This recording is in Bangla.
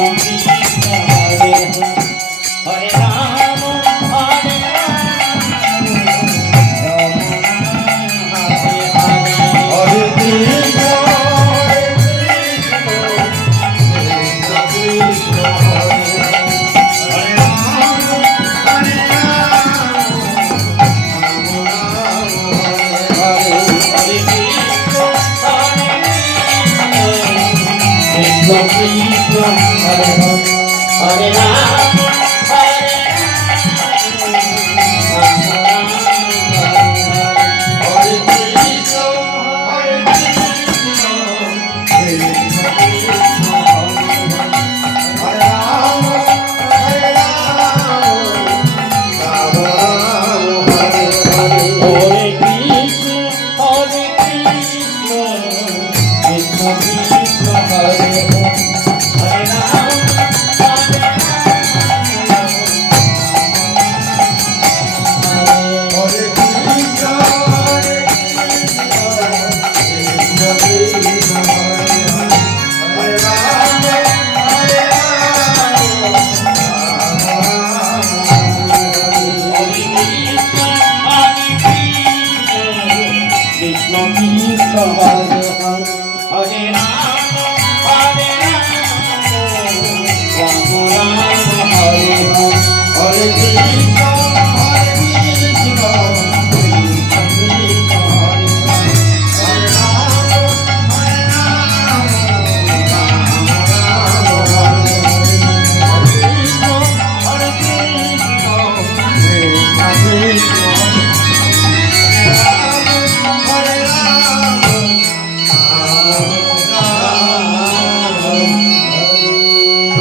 কৃষ্ণ কৃষ্ণ হরে রাম কৃষ্ণ